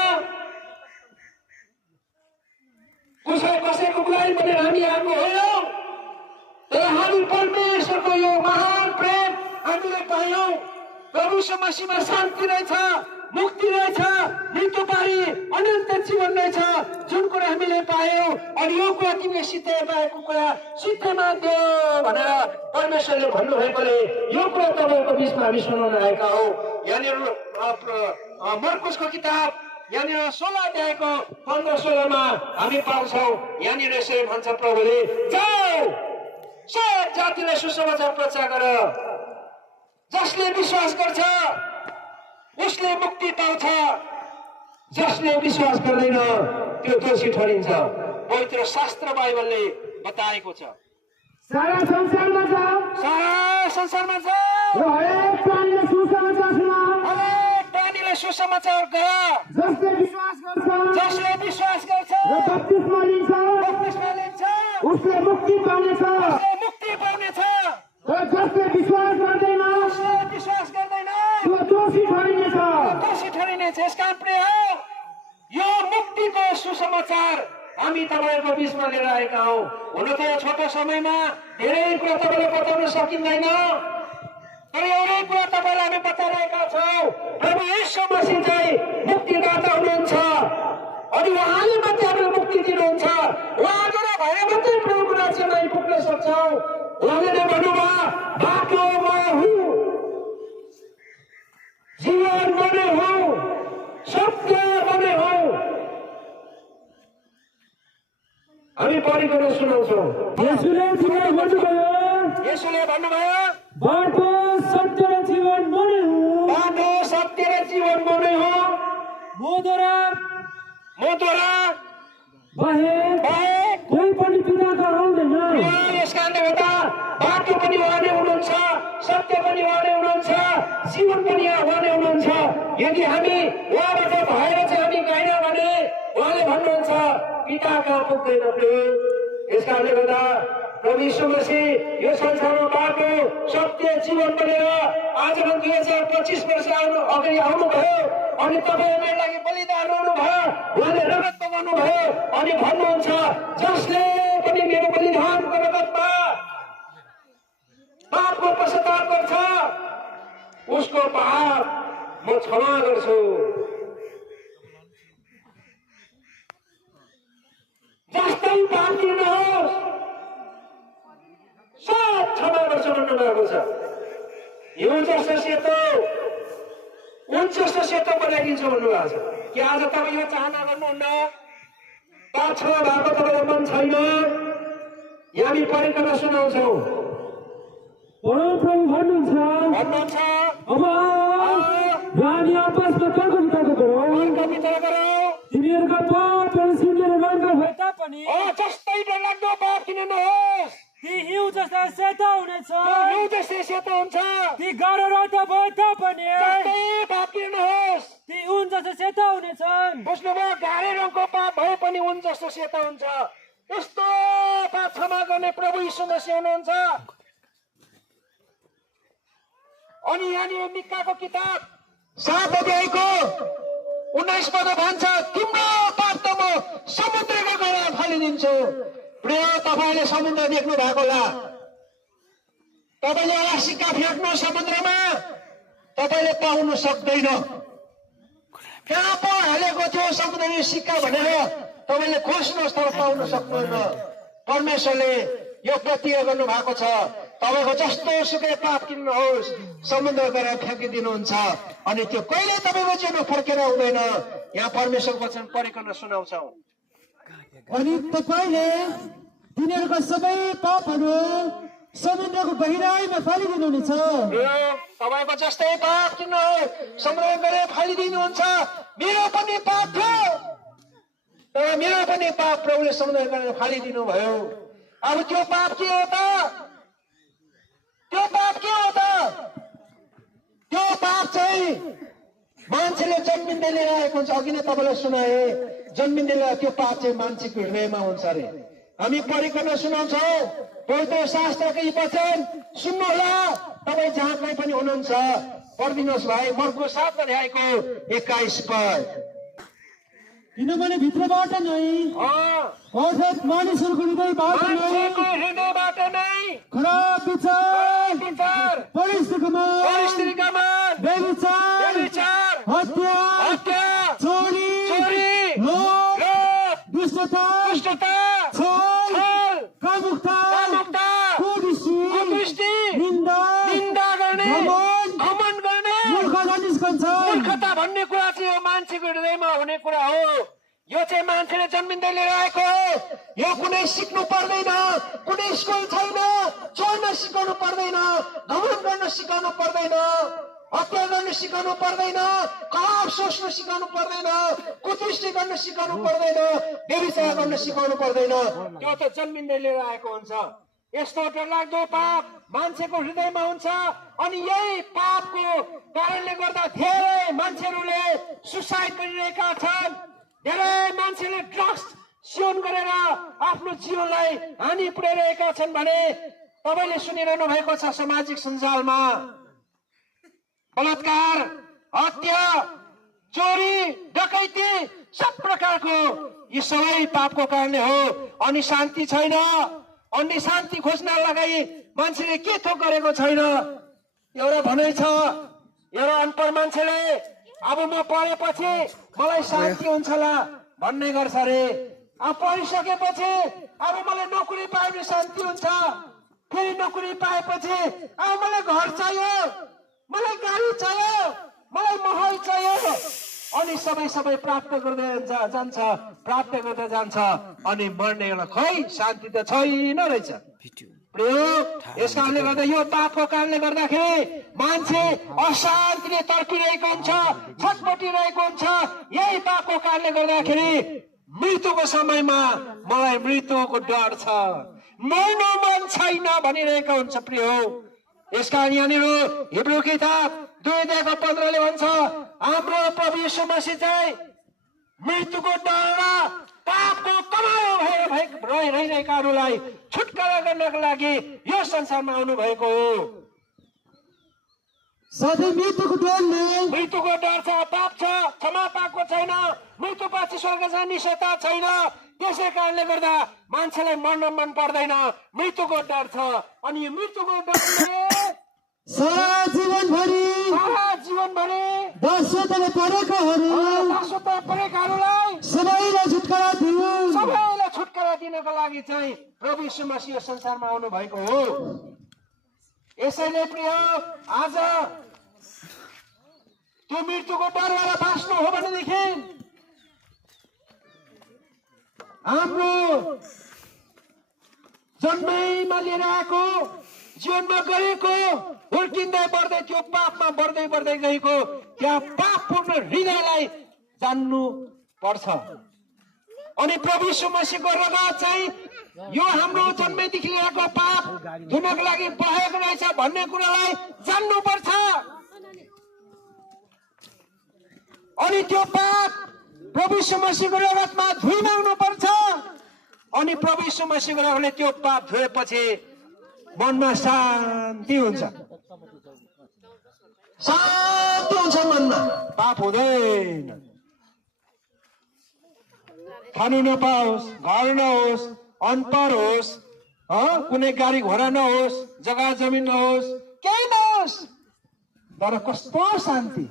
कसैको बुझाइ भनेर हामी आएको होइन, तर हामी परमेश्वरको यो महान प्रेम हामीले पायौं। प्रभु यीशु मसीहमा शान्ति रहेछ, मुक्ति रहेछ, मृत्यु पारी अनन्त जीवन रहेछ, जुन कुरा हामीले पायौं। अनि यो कुरा तिमीले सिद्धै पाएको कुरा सिद्धमा देऊ भनेर परमेश्वरले भन्नुभएकोले यो कुरा तपाईँको बिचमा हामी सुनाउन आएका हौ। यहाँनिर मर्कुसको किताब यहाँनिर 16 अध्यायको 15-16मा हामी पाउँछौँ। यहाँनिर यसरी भन्छ प्रभुले, जाऊ सब जातिलाई सुसमाचार प्रचार गर, जसले विश्वास गर्छ उसले मुक्ति पाउँछ, जसले विश्वास गर्दैन त्यो दोषी ठहरिन्छ। पवित्र शास्त्र बाइबलले बताएको छ। सारा संसारमा जाऊ, सारा संसारमा जाऊ, र हरेक प्राणीले सुसमाचार सुनाऊ। हरेक प्राणीलाई सुसमाचार गर, जसले विश्वास गर्छ जसले विश्वास गर्छ र बप्तिस्मा लिन्छ बप्तिस्मा लिन्छ उसले मुक्ति पाउनेछ, उसले मुक्ति पाउनेछ। र जसले विश्वास गर्दैन उसले विश्वास गर्दैन त्यो दोषी ठहरिनेछ। दोषी ठहरिनेछ। यसकारण प्रिय यो मुक्तिको सुसमाचार हामी तपाईँको बिचमा लिएर आएका हौ। हुन त यो छोटो समयमा धेरै कुरा तपाईँलाई बताउन सकिँदैन, तर एउटै कुरा तपाईँलाई हामी बताइरहेका छौँ। प्रभु यीशु मसीह चाहिँ मुक्तिदाता हुनुहुन्छ अनि उहाँले मात्रै हामीलाई मुक्ति दिनुहुन्छ। उहाँद्वारा भएर मात्रै प्रभुको राज्यमा आइपुग्न सक्छौँ। उहाँले नै भन्नुभयो, बाटो म हुँ, जीवन म नै हुँ, सत्य म नै हुँ। हामी पढिकन सुनाउँछौँ। यसुले तिमीलाई भन्नुभयो, यसोले भन्नुभयो, बाटो सत्य र जीवन म नै हुँ। बाटो सत्य र जीवन म नै हुँ, मद्वारा बाहेक कोही पनि पिता कहाँ आउँदैन। यस कारणले गर्दा बाटो पनि उहाँ नै हुनुहुन्छ, सत्य पनि उहाँ नै हुनुहुन्छ, जीवन पनि उहाँ नै हुनुहुन्छ। यदि हामी उहाँबाट भएर चाहिँ हामी गएन भने उहाँले भन्नुहुन्छ पिता कहाँ पुग्दैन प्रिय। यस कारणले गर्दा प्रभु यीशु मसीह यो संसारमा बाटो सत्य जीवन बनेर आजको 2025 वर्ष अगाडि आउनुभयो अनि तपाईँहरूको लागि बलिदान गर्नुभयो, उहाँले रगत बगाउनुभयो अनि भन्नुहुन्छ जसले पनि मेरो बलिदानको रगतमा पापको पश्चाताप गर्छ उसको पाप म क्षमा गर्छु। जस्तै पाप दिनुहोस् सब क्षमा गर्छु भन्नुभएको छ। हिउँ जस्तो सेतो उन जस्तो सेतो बनाइदिन्छु भन्नुभएको छ। कि आज तपाईँ यो चाहना गर्नुहुन्न? पाप क्षमा भएको तपाईँको मन छैन? यहाँ हामी पढिकन सुनाउँछौँ। परमप्रभु भन्नुहुन्छ, अब हामी आपसमा तर्क वितर्क गरौँ। तिमीहरूका पाप सिन्धुले रङ्ग भए तापनि जस्तै डरलाग्दो पाप किन नहोस्, ती हिउँ जस्ता सेता हुनेछ। हिउँ जस्तै सेतो हुन्छ। ती गाह्रो रातो भए तापनि जस्तै पाप किन नहोस्, ती उन जस्तो सेता हुनेछन्। बुझ्नुभयो? गाह्रो रङको पाप भए पनि उन जस्तो सेतो हुन्छ। यस्तो पाप क्षमा गर्ने प्रभु यीशु मसीह हुनुहुन्छ। अनि यहाँनिर मिकाको किताब 7 अध्यायको 19 पद भन्छ, तिम्रो पाप त म समुद्रको गह्वरा फालिदिन्छु। प्रिय, तपाईँले समुद्र देख्नु भएको होला। तपाईँले एउटा सिक्का फ्याँक्नु समुद्रमा, तपाईँले पाउनु सक्दैन। कहाँ पो हालेको थियो समुद्री सिक्का भनेर तपाईँले खोज्नुहोस् तर पाउनु सक्दैन। परमेश्वरले यो प्रतिज्ञा गर्नु भएको छ, तपाईँको जस्तो सुकै पाप किन नहोस् समुद्र गएर फ्याँकिदिनुहुन्छ अनि त्यो कहिले तपाईँको जीवनमा फर्केर आउँदैन। यहाँ परमेश्वर वचन पढिकन सुनाउँछौँ। अनि तपाईँले तिनीहरूका सबै पापहरू समुद्रको गहिराईमा फालिदिनुहुनेछ। तपाईँको जस्तै पाप किन समुद्र गएर फालिदिनुहुन्छ। मेरो पनि पाप थियो तर मेरो पनि पाप प्रभुले समुद्र गरेर फालिदिनु भयो। अब त्यो पाप के हो त? त्यो पाप के हो त? त्यो पाप चाहिँ मान्छेले जन्मिँदै आएको हुन्छ। अघि नै तपाईँलाई सुनाए, जन्मिँदै त्यो पाप चाहिँ मान्छेको हृदयमा हुन्छ अरे। हामी पढिकन सुनाउँछौँ पवित्र शास्त्रको यी वचन सुन्नुहोला। तपाईँ जहाँ कहीँ पनि हुनुहुन्छ पढिदिनुहोस् भाइ। मर्को 7 अध्यायको 21 पद। किनभने भित्रबाट नै अर्थात् मानिसहरूको हृदयबाट नै मान्छेको हृदयबाट नै खराब विचार विचार, परिस्थितिको मन परिस्थितिका मन, व्यभिचार व्यभिचार, हत्या हत्या, चोरी चोरी, लोभ लोभ, दुष्टता दुष्टता, छल छल, कामुकता कामुकता, कुदृष्टि, निन्दा निन्दा गर्ने, घमण्ड, घमण्ड गर्ने, मूर्खता निस्कन्छ मूर्खता भन्ने कुरा चाहिँ यो मान्छेको हृदयमा हुने कुरा हो। यो चाहिँ मान्छेले जन्मिँदै लिएर आएको हो। यो कुनै सिक्नु पर्दैन, कुनै स्कुल छैन, चढ्न सिकाउनु पर्दैन, घमण्ड गर्न सिकाउनु पर्दैन, हत्या गर्न सिकाउनु पर्दैन, खराब सोच्न सिकाउनु पर्दैन, कुदृष्टि गर्न सिकाउनु पर्दैन, व्यभिचार गर्न सिकाउनु पर्दैन। त्यो त जन्मिँदै लिएर आएको हुन्छ। यस्तो डरलाग्दो पाप मान्छेको हृदयमा हुन्छ अनि यही पापको कारणले गर्दा धेरै मान्छेहरूले सुसाइड गरिरहेका छन्। धेरै मान्छेले ड्रग्स सेवन गरेर आफ्नो जीवनलाई हानि पुर्याइरहेका छन् भने तपाईले सुनिरहनु भएको छ सामाजिक सञ्जालमा बलात्कार, हत्या, चोरी, डकैती सब प्रकारको यी सबै पापको कारणले हो। अनि शान्ति छैन, अनि शान्ति खोज्न लगाई मान्छेले के थोक गरेको छैन। एउटा भनाइ छ, एउटा अनपढ मान्छेले अब म पढेपछि मलाई शान्ति हुन्छ होला भन्ने गर्छ रे। अब पढिसकेपछि अब मलाई नोकरी पाए भने शान्ति हुन्छ, फेरि नोकरी पाएपछि अब मलाई घर चाहियो, मलाई गाडी चाहियो, मलाई महल चाहियो, अनि सबै प्राप्त गर्दै जान्छ, प्राप्त गर्दै जान्छ अनि मर्ने एउटा खै शान्ति त छैन रहेछ। यस कारणले गर्दा यो पापको कारणले गर्दाखेरि मान्छे अशान्तिले तर्किरहेको हुन्छ, छटपटिरहेको हुन्छ। यही पापको कारणले गर्दाखेरि मृत्युको समयमा मलाई मृत्युको डर छ, मर्नु मन छैन भनिरहेको हुन्छ। प्रिय यस कारण यहाँनिर हिब्रू किताब 2:15 भन्छ हाम्रो प्रभु यीशु मसीह चाहिँ मृत्युको डर र पापको कमाल रहिरहेकाहरूलाई छुटकारा गर्नको लागि यो संसारमा आउनु भएको हो। साथै मृत्युको डर छ, पाप छ, क्षमा पाएको छैन, मृत्युपछि स्वर्ग जाने निश्चयता छैन। त्यसै कारणले गर्दा मान्छेलाई मर्न मन पर्दैन, मृत्युको डर छ। अनि यो मृत्युको डरले सारा जीवनभरि दासत्वमा परेकाहरूलाई सबैलाई छुटकारा दिनको लागि चाहिँ प्रभु यीशु मसीह संसारमा आउनु भएको हो। यसैले प्रिय आज त्यो मृत्युको डरबाट बाँच्नु हो भनेदेखि हाम्रो जन्मैमा लिएर आएको जीवनमा गरेको हुर्किँदै बढ्दै त्यो पापमा बढ्दै गएको त्यहाँ पापपूर्ण हृदयलाई जान्नु पर्छ। अनि प्रभु यीशु मसीहको रगत चाहिँ यो हाम्रो जन्मैदेखि लिएको पाप धुनको लागि बहेको रहेछ भन्ने कुरालाई जान्नु पर्छ। अनि त्यो पाप प्रभु यीशु मसीहको रगतमा धुइमाग्नु पर्छ। अनि प्रभु यीशु मसीहको रगतले त्यो पाप धोएपछि मनमा शान्ति हुन्छ, शान्ति हुन्छ मनमा, पाप हुँदैन। खानु नपाओस्, घर नहोस्, अनपढ होस्, कुनै गाडी घोडा नहोस्, जग्गा जमिन नहोस्, केही नहोस्, तर कस्तो शान्ति,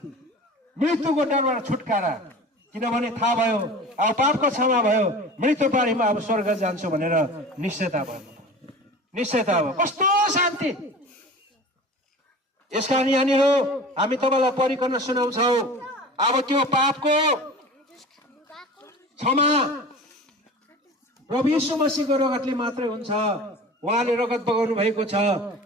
मृत्युको डरबाट छुटकारा। किनभने थाहा भयो अब पापको क्षमा भयो, मृत्यु पारीमा अब स्वर्ग जान्छु भनेर निश्चयता भयो। कस्तो शान्ति। यसकारण यहाँनिर हामी तपाईँलाई परिकन सुनाउँछौँ। अब त्यो पापको क्षमा प्रभु यीशु मसीहको रगतले मात्रै हुन्छ। उहाँले रगत बगाउनु भएको छ।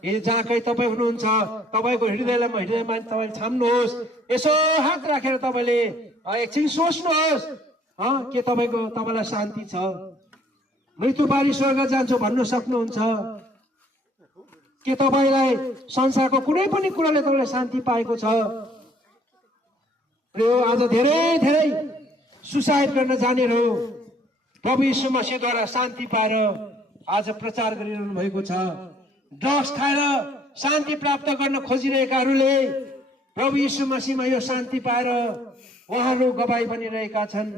यदि जहाँ कहीँ तपाईँ हुनुहुन्छ, तपाईँको हृदयमा तपाईँ छाम्नुहोस्, यसो हात राखेर तपाईँले एकछिन सोच्नुहोस् के तपाईँलाई शान्ति छ, मृत्यु पारी स्वर्ग जान्छु भन्नु सक्नुहुन्छ के, तपाईँलाई संसारको कुनै पनि कुराले तपाईँलाई शान्ति पाएको छ। आज धेरै सुसाइड गर्न जानेहरू प्रभु यीशु मसीहद्वारा शान्ति पाएर आज प्रचार गरिरहनु भएको छ। ड्रग्स खाएर शान्ति प्राप्त गर्न खोजिरहेकाहरूले प्रभु यीशु मसीहमा यो शान्ति पाएर उहाँहरू गवाई बनिरहेका छन्।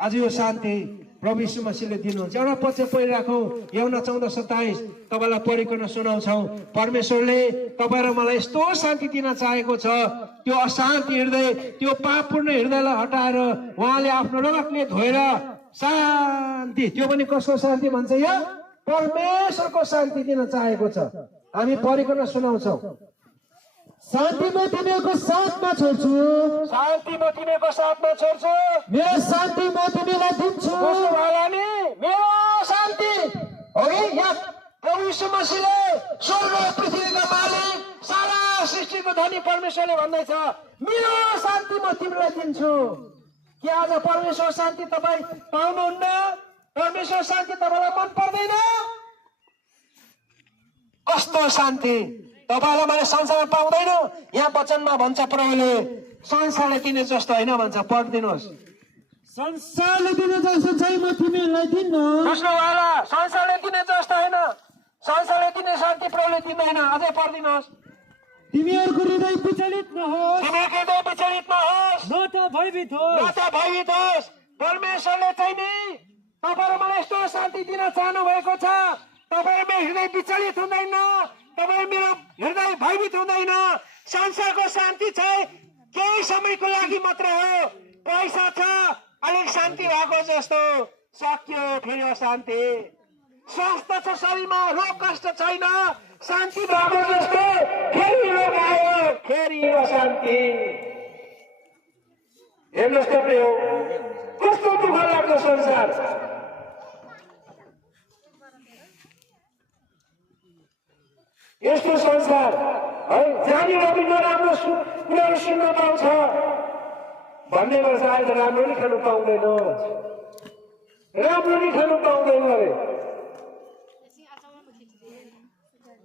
आज यो शान्ति प्रभु यीशु मसीहले दिनुहुन्छ। एउटा पक्ष पढिराखौँ, यूहन्ना 14:27 तपाईँलाई पढिकन सुनाउँछौँ। परमेश्वरले तपाईँ र मलाई यस्तो शान्ति दिन चाहेको छ, त्यो अशान्ति हृदय, त्यो पापपूर्ण हृदयलाई हटाएर उहाँले आफ्नो रगतले धोएर शान्ति, त्यो पनि कसको शान्ति भन्छ, यो परमेश्वरको शान्ति दिन चाहेको छ। हामी पढिकन सुनाउँछौँ। शान्ति म तिमीहरूको साथमा छोड्छु, शान्ति म तिमीहरूको साथमा छोड्छु, मेरो शान्ति म तिमीलाई दिन्छु। कस्तो भयो नि मेरो शान्ति हो कि यहाँ प्रभु यीशु मसीहले स्वर्ग पृथ्वीका मालिक सारा सृष्टिको धनी परमेश्वरले भन्दैछ, मेरो शान्ति म तिमीलाई दिन्छु। के आज परमेश्वर शान्ति तपाईँ पाउनुहुन्न? परमेश्वर शान्ति तपाईँलाई मन पर्दैन? कस्तो शान्ति तपाईँलाई मैले संसारमा पाउँदैन। यहाँ वचनमा भन्छ प्रभुले, संसारले दिने जस्तो होइन भन्छ। पढिदिनुहोस्। संसारले दिने जस्तो चाहिँ म तिमीहरूलाई दिन्न। बुझ्नुभयो? संसारले दिने जस्तो होइन, संसारले दिने शान्ति प्रभुले दिँदैन। अझै पढिदिनुहोस्। तिमीहरूको हृदय विचलित नहोस्, तिमीहरूको हृदय विचलित नहोस्, न त भयभीत न होस्। त भयभीत होस्। परमेश्वरले चाहिँ नि तपाईँ र मलाई यस्तो शान्ति दिन चाहनु भएको छ। तपाईँ मेरो हृदय विचलित हुँदैन, तपाईँ मेरो हृदय भयभीत हुँदैन। संसारको शान्ति चाहिँ केही समयको लागि मात्र हो। पैसा छ, अलिक शान्ति भएको जस्तो, सक्यो फेरि अशान्ति। स्वास्थ्य छ शरीरमा, रोग कष्ट छैन, शान्ति भएको जस्तो, फेरि रोग आयो, फेरि अशान्ति। हेर्नुहोस् तपाईँ हो कस्तो दुःख लाग्दो संसार। यस्तो संसार है, जहाँनिर पनि नराम्रो कुराहरू सुन्न पाउँछ भन्ने गर्छ। अहिले त राम्रो नि खानु पाउँदैन, राम्रो नि खानु पाउँदैन अरे,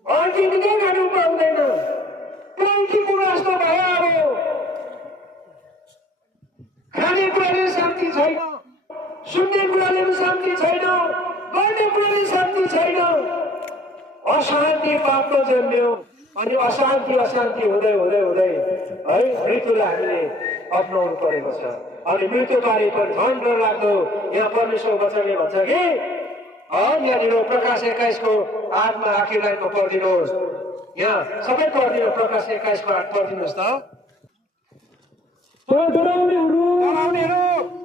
अर्किन नै खानु पाउँदैन। कति कुरा जस्तो भयो। अब खाने कुराले शान्ति छैन, सुन्ने कुराले पनि शान्ति छैन, गर्ने कुराले शान्ति छैन। अशान्ति पापमा जन्मियो अनि अशान्ति अशान्ति हुँदै हुँदै हुँदै है मृत्युलाई हामीले अप्नाउनु परेको छ। अनि मृत्यु बारे पनि झन् डर लाग्दो। यहाँ परमेश्वर वचनले भन्छ कि यहाँनिर प्रकाश 21 को 8 मा आखिर लाइनमा पढिदिनुहोस्। यहाँ सबै पढिदिनु, प्रकाश 21 को 8 पढिदिनुहोस् त। डराउनेहरू,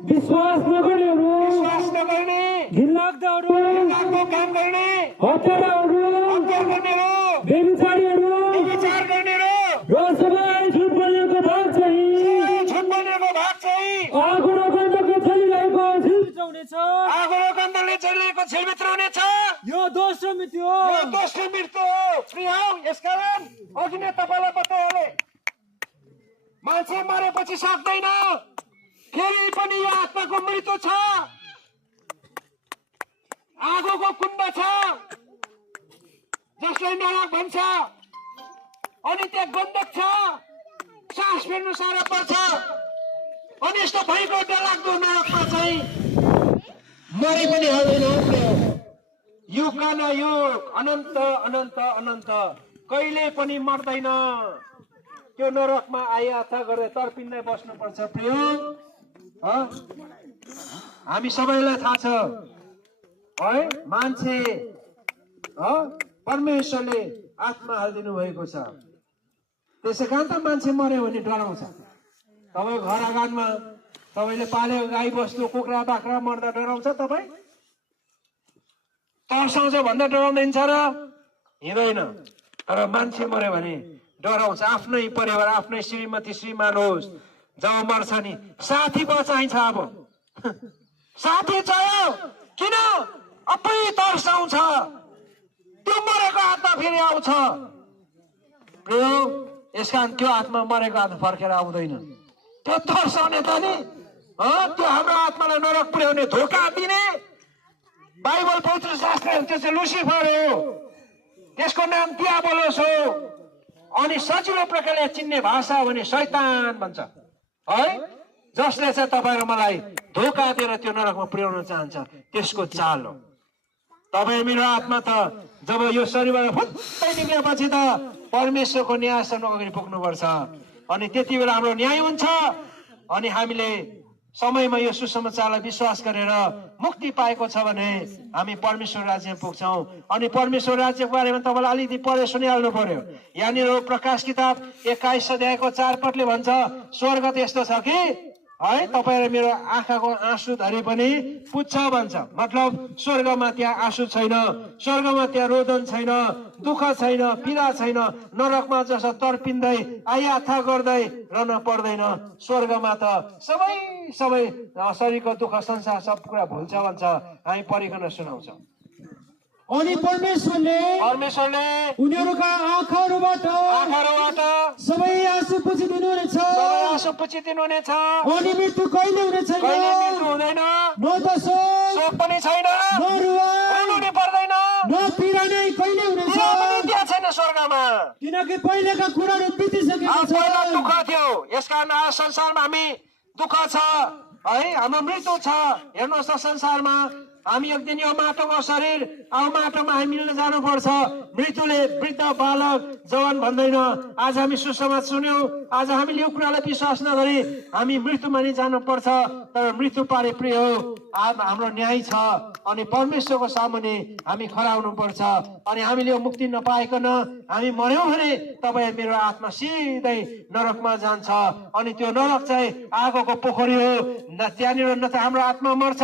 विश्वास नगर्नेहरू, विश्वास नगर्ने, घिनलाग्दाहरू, घिनलाग्दो काम गर्ने, हत्याराहरू, हत्या गर्नेहरू, व्यभिचारीहरू विचार गर्नेहरू र सबै झुट बोल्नेको भाग चाहिँ झुट बोल्नेको भाग चाहिँ आगो र गन्धको चलिरहेको झिल्भित्र हुनेछ। आगो र गन्धले चलिरहेको झिलभित्र हुनेछ। यो दोस्रो मृत्यु हो। यो दोस्रो मृत्यु हो। प्रिय यसकारण अघि नै तपाईँलाई बताइहाले, मान्छे मरेपछि सक्दैन, फेरि पनि यो आत्माको मृत्यु छ। आगोको कुण्ड छ जसलाई नरक भन्छ, अनि त्यहाँ गन्धक छ, सास फेर्नु साह्रो पर्छ। अनि यस्तो भएको डरलाग्दो नरकमा चाहिँ मरे पनि हाल्दैन। युग न युग, अनन्त अनन्त अनन्त, कहिले पनि मर्दैन। त्यो नरकमा आए अथवा गरेर तर्पिँदै बस्नुपर्छ। प्रिय हामी सबैलाई थाहा छ है, मान्छे परमेश्वरले आत्मा हालिदिनु भएको छ। त्यसै कारण त मान्छे मर्यो भने डराउँछ। तपाईँ घर आँगनमा तपाईँले पालेको गाई बस्तु कुखुरा बाख्रा मर्दा डराउँछ? तपाईँ तर्साउँछ भन्दा डराउँदैन र? हिँड्दैन। तर मान्छे मर्यो भने डराउँछ। आफ्नै परिवार, आफ्नै श्रीमती श्रीमान होस्, जब मर्छ नि साथी बचाइन्छ। अब साथी चाहियो, किन अप्पै तर्साउँछ। त्यो मरेको आत्मा फेरि आउँछ। यस कारण त्यो आत्मा मरेको आत्मा फर्केर आउँदैन। त्यो तर्साउने त नि त्यो हाम्रो आत्मालाई नरक पुर्याउने, धोका दिने। बाइबल पवित्र शास्त्र त्यो चाहिँ लुसिफर हो, त्यसको नाम दियाबलोस हो। अनि सजिलो प्रकारले चिन्ने भाषा हो भने शैतान भन्छ है, जसले चाहिँ तपाईँ र मलाई धोका दिएर त्यो नरकमा पुर्याउन चाहन्छ। त्यसको चाल हो। तपाईँ मेरो आत्मा त जब यो शरीरबाट फुत्तै निक्लेपछि त परमेश्वरको न्यायसम्म अगाडि पुग्नुपर्छ। अनि त्यति बेला हाम्रो न्याय हुन्छ। अनि हामीले समयमा यो सुसमाचारलाई विश्वास गरेर मुक्ति पाएको छ भने हामी परमेश्वर राज्यमा पुग्छौँ। अनि परमेश्वर राज्यको बारेमा तपाईँलाई अलिकति पढेर सुनिहाल्नु पर्यो। यहाँनिर प्रकाश किताब 21 अध्यायको 4 पदले भन्छ, स्वर्ग त यस्तो छ कि है तपाईँ र मेरो आँखाको आँसु धरे पनि पुग्छ भन्छ। मतलब स्वर्गमा त्यहाँ आँसु छैन, स्वर्गमा त्यहाँ रोदन छैन, दुःख छैन, पीडा छैन, नरकमा जस्तो तर्पिँदै आयाथा गर्दै रहन पर्दैन। स्वर्गमा त सबै शरीरको दुःख संसार सब कुरा भुल्छ भन्छ। हामी पढिकन सुनाउँछौँ। अनि परमेश्वरले उनीहरूका आँखाहरूबाट सबै आँसु पुछिदिनुहुनेछ। आँसु पुछिदिनुहुनेछ। अनि मृत्यु कहिले हुने छैन, मृत्यु हुँदैन, न त शोक पनि छैन, न रुवा रुनु पर्दैन, न पीडा नै कहिले हुनेछ, त्यहाँ छैन स्वर्गमा। किनकि पहिलेका कुराहरू बितिसकेका पहिला छन्। दुःख थियो, यसकारण आज संसारमा हामी दुःख छ है, हाम्रो मृत्यु छ। हेर्नुहोस् त संसारमा हामी एक दिन यो माटोको शरीर अब माटोमा हामी मिल्न जानुपर्छ। मृत्युले वृद्ध बालक जवान भन्दैन। आज हामी सुसमाचार सुन्यौं, आज हामीले यो कुरालाई विश्वास नगरी हामी मृत्युमा नै जानुपर्छ। तर मृत्यु पारे प्रिय हो, हाम्रो न्याय छ अनि परमेश्वरको सामुन्ने हामी खडा हुनुपर्छ। अनि हामीले यो मुक्ति नपाइकन हामी मर्यौं भने तपाईँ मेरो आत्मा सिधै नरकमा जान्छ। अनि त्यो नरक चाहिँ आगोको पोखरी हो। न त्यहाँनिर न त हाम्रो आत्मा मर्छ,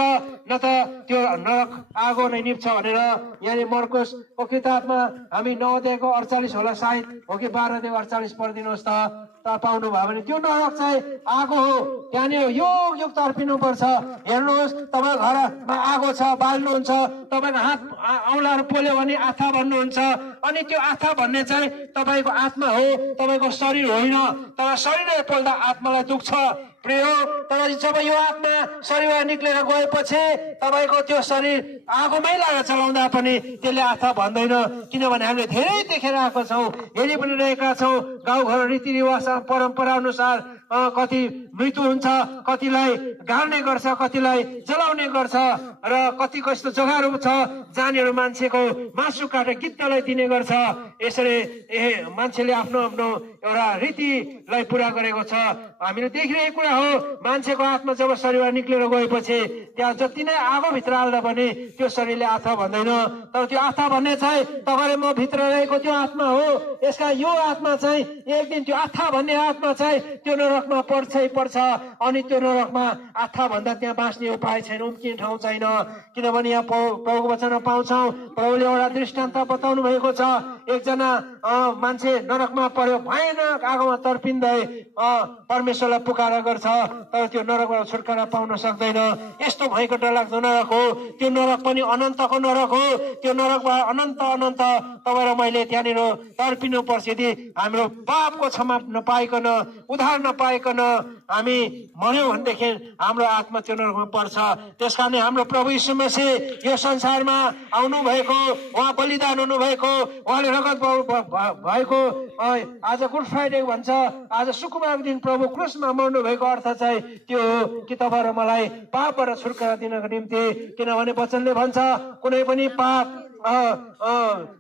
न त त्यो नरक आगो नै निप्छ भनेर यहाँनिर मर्कोसको किताबमा हामी 9 अध्यायको 48 होला सायद हो कि 12 अध्याय 48 पढिदिनुहोस् त पाउनु भयो भने। त्यो नरक चाहिँ आगो हो, त्यहाँनिर यो तर्पिनु पर्छ। हेर्नुहोस्, तपाईँ घरमा आगो छ, बाल्नुहुन्छ, तपाईँको हात औँलाहरू पोल्यो भने आथा भन्नुहुन्छ। अनि त्यो आथा भन्ने चाहिँ तपाईँको आत्मा हो, तपाईँको शरीर होइन। तपाईँ शरीरले पोल्दा आत्मालाई दुख्छ प्रिय हो। तर जब यो आत्मा शरीरबाट निक्लेर गएपछि तपाईँको त्यो शरीर आगोमै लागेर चलाउँदा पनि त्यसले आथा भन्दैन। किनभने हामीले धेरै देखेर आएको छौँ, हेरि पनि रहेका छौँ। गाउँघर रीतिरिवाज परम्परा अनुसार कति मृत्यु हुन्छ, कतिलाई गाड्ने गर्छ, कतिलाई जलाउने गर्छ, र कतिको यस्तो जग्गाहरू छ जहाँनिर मान्छेको मासु काटेर गिद्धलाई दिने गर्छ। यसरी मान्छेले आफ्नो आफ्नो एउटा रीतिलाई पुरा गरेको छ। हामीले देखिरहेको कुरा हो, मान्छेको आत्मा जब शरीरबाट निक्लेर गएपछि त्यहाँ जति नै आगोभित्र हाल्दा पनि त्यो शरीरले आत्मा भन्दैन। तर त्यो आत्मा भन्ने चाहिँ तपाईँले म भित्र रहेको त्यो आत्मा हो। यसका यो आत्मा चाहिँ एक दिन त्यो आत्मा भन्ने आत्मा चाहिँ त्यो नरकमा पर्छ। अनि त्यो नरकमा आत्मा भन्दा त्यहाँ बाँच्ने उपाय छैन, उम्किने ठाउँ छैन। किनभने यहाँ प्रभुको वचनमा पाउँछौँ, प्रभुले एउटा दृष्टान्त बताउनु भएको छ। एकजना मान्छे नरकमा पर्यो, भयानक आगोमा तर्पिँदै परमेश्वरलाई पुकारा गर्छ, तर त्यो नरकबाट छुटकारा पाउन सक्दैन। यस्तो भएको डरलाग्दो नरक हो त्यो। नरक पनि अनन्तको नरक हो। त्यो नरकबाट अनन्त तपाईँ र मैले त्यहाँनिर तर्पिनु पर्छ। यदि हाम्रो पापको क्षमा नपाइकन, उद्धार नपाइकन हामी मर्यौं भनेदेखि हाम्रो आत्मा त्यो नरकमा पर्छ। त्यसकारण हाम्रो प्रभु यीशु मसीह यो संसारमा आउनु भएको, उहाँ बलिदान हुनु भएको, उहाँले रगत भएको, आज गुड फ्राइडे भन्छ, आज शुक्रबारको दिन प्रभु क्रुसमा मर्नु भएको अर्थ चाहिँ त्यो हो कि तपाईँ र मलाई पापबाट छुटकारा दिनको निम्ति। किनभने वचनले भन्छ कुनै पनि पाप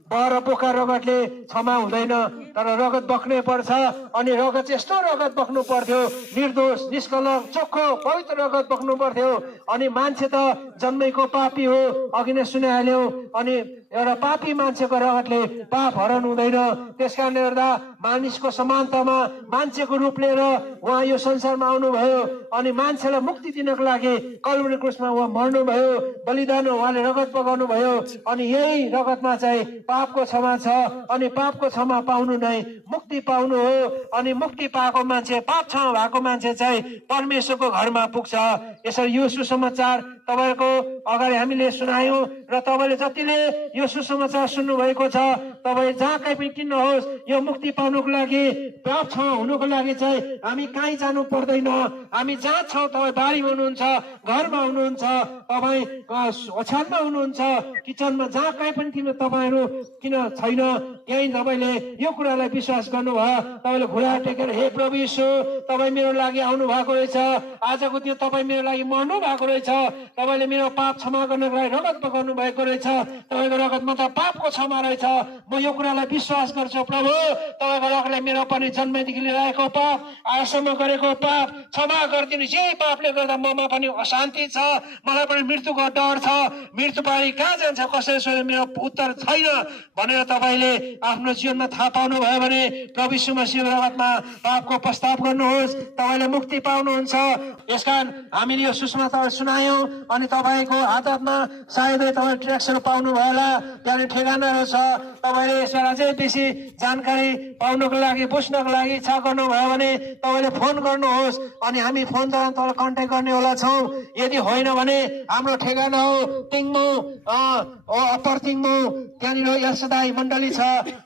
बर पोखा रगतले क्षमा हुँदैन, तर रगत बग्नै पर्छ। अनि रगत यस्तो रगत बग्नु पर्थ्यो, निर्दोष निष्कलङ्क चोखो पवित्र रगत बग्नु पर्थ्यो। अनि मान्छे त जन्मेको पापी हो, अघि नै सुनाइहाल्यौ। अनि एउटा पापी मान्छेको रगतले पाप हरण हुँदैन। त्यसकारणले गर्दा मानिसको समानतामा मान्छेको रूप लिएर उहाँ यो संसारमा आउनुभयो। अनि मान्छेलाई मुक्ति दिनको लागि कल्भरी क्रुसमा उहाँ मर्नुभयो, बलिदान उहाँले रगत बगाउनु भयो। अनि यही रगतमा चाहिँ पापको क्षमा छ। अनि पापको क्षमा पाउनु नै मुक्ति पाउनु हो। अनि मुक्ति पाएको मान्छे, पाप क्षमा भएको मान्छे चाहिँ परमेश्वरको घरमा पुग्छ। यसरी यो सुसमाचार तपाईँको अगाडि हामीले सुनायौँ र तपाईँले जतिले यो सुसमाचार सुन्नु भएको छ, तपाईँ जहाँ कहीँ पनि किन्नुहोस्, यो मुक्ति पाउनुको लागि, पाप क्षमा हुनुको लागि चाहिँ हामी कहीँ जानु पर्दैन। हामी जहाँ छौँ, तपाईँ बारीमा हुनुहुन्छ, घरमा हुनुहुन्छ, तपाईँ ओछ्यानमा हुनुहुन्छ, किचनमा, जहाँ कहीँ पनि किन तपाईँहरू किन छैन, यहीँ तपाईँले यो कुरालाई विश्वास गर्नुभयो। तपाईँले घुँडा टेकेर हे प्रभु यीशु, तपाईँ मेरो लागि आउनु भएको रहेछ, आजको दिन तपाईँ मेरो लागि मर्नु भएको रहेछ, तपाईँले मेरो पाप क्षमा गर्नको लागि रगत बगाउनु भएको रहेछ, तपाईँको रगतमा त पापको क्षमा रहेछ। म यो कुरालाई विश्वास गर्छु प्रभु, तपाईँको रगतले मेरो पनि जन्मदेखि लिएर आएको पाप, आजसम्म गरेको पाप क्षमा गरिदिनु। जे पापले गर्दा ममा पनि अशान्ति छ, मलाई पनि मृत्युको डर छ, मृत्यु पारी कहाँ जान्छ कसरी सोधे मेरो उत्तर छैन भनेर तपाईँले आफ्नो जीवनमा थाहा पाउनु भयो भने प्रभु यीशु मसीहको रगतमा पापको प्रस्ताव गर्नुहोस्, तपाईँले मुक्ति पाउनुहुन्छ। यसकारण हामीले यो सुसमाचार सुनायौँ अनि तपाईँको हातमा सायदै तपाईँ ट्याक्सहरू पाउनु भयो होला, त्यहाँनिर ठेगानाहरू छ। तपाईँले यसमा अझै बेसी जानकारी पाउनको लागि बुझ्नको लागि इच्छा गर्नुभयो भने तपाईँले फोन गर्नुहोस् अनि हामी फोनद्वारा तपाईँलाई कन्ट्याक्ट गर्ने होला छौँ। यदि होइन भने हाम्रो ठेगाना हो तिङमु अप्पर तिङमु, त्यहाँनिर यशदाई मण्डली छ,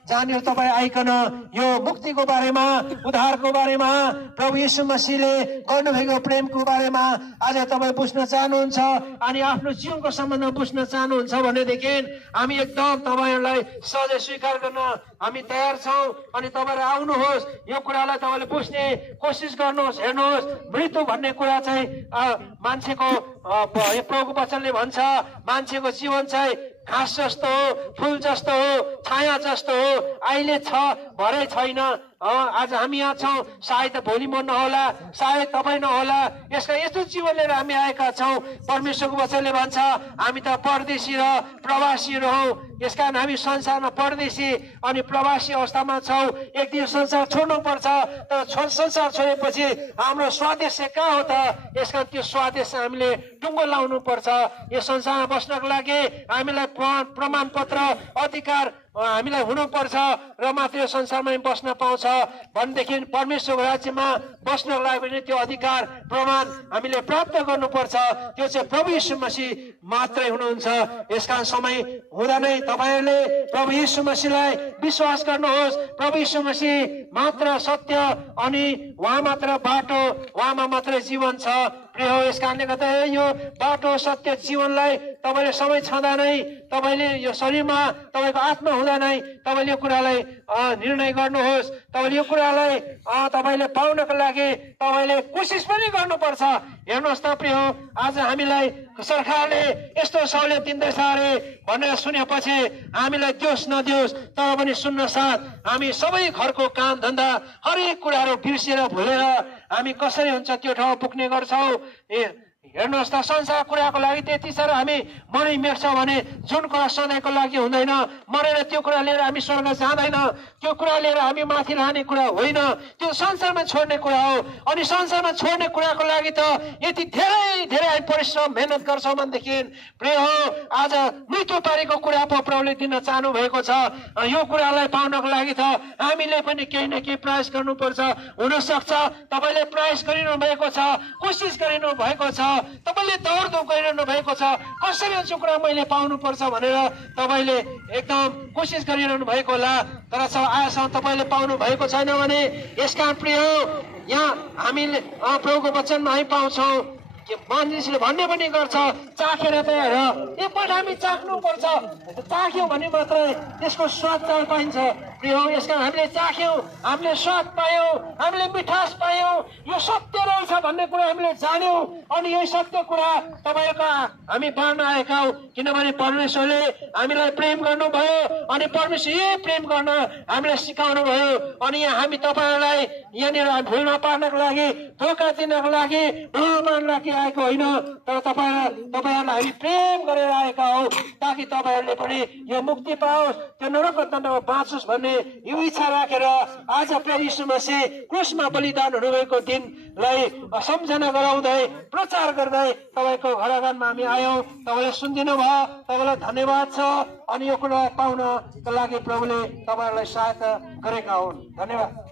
जहाँनिर तपाईँ आइकन यो मुक्तिको बारेमा, उद्धारको बारेमा, प्रभु यीशु मसीहले गर्नुभएको प्रेमको बारेमा आज तपाईँ बुझ्न चाहनुहुन्छ अनि आफ्नो जीवनको सम्बन्धमा बुझ्न चाहनुहुन्छ भनेदेखि हामी एकदम तपाईँहरूलाई सधैँ स्वीकार गर्न हामी तयार छौँ। अनि तपाईँहरू आउनुहोस्, यो कुरालाई तपाईँले बुझ्ने कोसिस गर्नुहोस्। हेर्नुहोस्, मृत्यु भन्ने कुरा चाहिँ मान्छेको प्रभुको वचनले भन्छ मान्छेको जीवन चाहिँ घाँस जस्तो हो, फुल जस्तो हो, छाया जस्तो हो, अहिले छ भरै छैन। आज हामी यहाँ छौँ, सायद भोलि म नहोला, सायद तपाईँ नहोला। यसका यस्तो जीवन लिएर हामी आएका छौँ। परमेश्वरको वचनले भन्छ हामी त परदेशी र प्रवासीहरू हौ। यसकारण हामी संसारमा परदेशी अनि प्रवासी अवस्थामा छौँ। एक दिन संसार छोड्नु पर्छ, तर संसार छोडेपछि हाम्रो स्वदेश कहाँ हो त? यसकारण त्यो स्वदेश हामीले टुङ्गो लाउनु पर्छ। यो संसारमा बस्नको लागि हामीलाई प्रमाण पत्र अधिकार हामीलाई हुनुपर्छ र मात्र संसारमा बस्न पाउँछ भनेदेखि परमेश्वरको राज्यमा बस्नको लागि पनि त्यो अधिकार प्रमाण हामीले प्राप्त गर्नुपर्छ। त्यो चाहिँ प्रभु यीशु मसीह मात्रै हुनुहुन्छ। यसकारण समय हुँदा नै तपाईँहरूले प्रभु यीशु मसीहलाई विश्वास गर्नुहोस्। प्रभु यीशु मसीह मात्र सत्य अनि उहाँ मात्र बाटो, उहाँमा मात्रै जीवन छ। प्रिय हो, यस कारणले गर्दा यो बाटो सत्य जीवनलाई तपाईँले समय छँदा नै, तपाईँले यो शरीरमा तपाईँको आत्मा हुँदा नै तपाईँले यो कुरालाई निर्णय गर्नुहोस्। तपाईँले यो कुरालाई तपाईँले पाउनको लागि तपाईँले कोसिस पनि गर्नुपर्छ। हेर्नुहोस् त प्रिय हो, आज हामीलाई सरकारले यस्तो सहुलियत दिँदैछ अरे भनेर सुनेपछि हामीलाई दियोस् नदियोस् तर पनि सुन्न साथ हामी सबै घरको काम धन्दा हरेक कुराहरू बिर्सेर भुलेर हामी कसरी हुन्छ त्यो ठाउँ पुग्ने गर्छौँ। हेर्नुहोस् त, संसार कुराको लागि त्यति साह्रो हामी मनै मेट्छौँ भने जुन कुरा सधैँको लागि हुँदैन, मरेर त्यो कुरा लिएर हामी स्वर्ग जाँदैन, त्यो कुरा लिएर हामी माथि लाने कुरा होइन, त्यो संसारमा छोड्ने कुरा हो। अनि संसारमा छोड्ने कुराको लागि त यति धेरै धेरै परिश्रम मेहनत गर्छौँ भनेदेखि प्रिय हो, आज मृत्यु पारीको कुरा पो प्रभुले दिन चाहनु भएको छ। यो कुरालाई पाउनको लागि त हामीले पनि केही न केही प्रयास गर्नुपर्छ। हुनसक्छ तपाईँले प्रयास गरिरहनु भएको छ, कोसिस गरिरहनु भएको छ, तपाईँले दौडधुप गरिरहनु भएको छ, कसरी यो कुरा मैले पाउनुपर्छ भनेर तपाईँले एकदम कोसिस गरिरहनु भएको होला, तर आजसम्म तपाईँले पाउनु भएको छैन भने यसकारण प्रिय हो, यहाँ हामीले प्रभुको वचनमा हामी पाउँछौँ मानिसले भन्ने पनि गर्छ चाखेर त हेर, एकपल्ट हामी चाख्नु पर्छ, चाख्यौँ भने मात्रै त्यसको स्वाद चाल पाइन्छ। प्रिय हो, यसकारण हामीले चाख्यौँ, हामीले स्वाद पायौँ, हामीले मिठास पायौँ, यो सत्य रहेछ भन्ने कुरा हामीले जान्यौँ अनि यही सत्य कुरा तपाईँका हामी बाँड्न आएका हौँ। किनभने परमेश्वरले हामीलाई प्रेम गर्नुभयो अनि परमेश्वर यही प्रेम गर्न हामीलाई सिकाउनु भयो। अनि यहाँ हामी तपाईँहरूलाई यहाँनिर भुलमा पार्नको लागि, धोका दिनको लागि, भ्रमण लागि आएको होइन, तर तपाईँहरूलाई हामी प्रेम गरेर आएका हौ ताकि तपाईँहरूले पनि यो मुक्ति पाओस्, त्यो नरकको दण्डमा बाँचोस् भन्ने यो इच्छा राखेर आज प्रभु यीशु मसीह क्रुसमा बलिदान हुनुभएको दिनलाई सम्झना गराउँदै प्रचार गर्दै तपाईँको घर आँगनमा हामी आयौँ। तपाईँले सुनिदिनु भयो, तपाईँलाई धन्यवाद छ। अनि यो कुरा पाउनको लागि प्रभुले तपाईँहरूलाई सहायता गरेका हुन्। धन्यवाद।